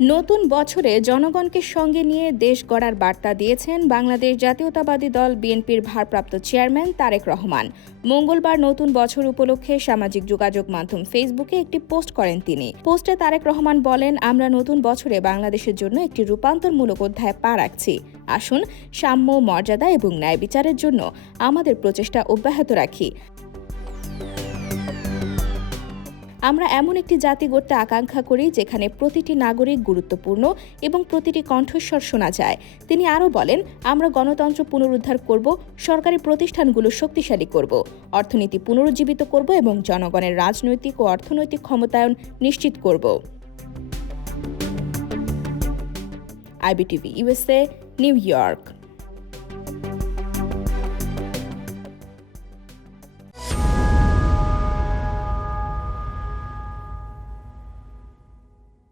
নতুন বছরে জনগণকে সঙ্গে নিয়ে দেশ গড়ার বার্তা দিয়েছেন বাংলাদেশ জাতীয়তাবাদী দল বিএনপির ভারপ্রাপ্ত চেয়ারম্যান তারেক রহমান। মঙ্গলবার নতুন বছর উপলক্ষে সামাজিক যোগাযোগ মাধ্যম ফেসবুকে একটি পোস্ট করেন তিনি। পোস্টে তারেক রহমান বলেন, আমরা নতুন বছরে বাংলাদেশের জন্য একটি রূপান্তরমূলক অধ্যায় পা রাখছি। আসুন সাম্য, মর্যাদা এবং ন্যায় বিচারের জন্য আমাদের প্রচেষ্টা অব্যাহত রাখি। আমরা এমন একটি জাতি গড়তে আকাঙ্ক্ষা করি যেখানে প্রতিটি নাগরিক গুরুত্বপূর্ণ এবং প্রতিটি কণ্ঠস্বর শোনা যায়। তিনি আরও বলেন, আমরা গণতন্ত্র পুনরুদ্ধার করব, সরকারি প্রতিষ্ঠানগুলো শক্তিশালী করব, অর্থনীতি পুনরুজ্জীবিত করব এবং জনগণের রাজনৈতিক ও অর্থনৈতিক ক্ষমতায়ন নিশ্চিত করব। IBTV USA, new York.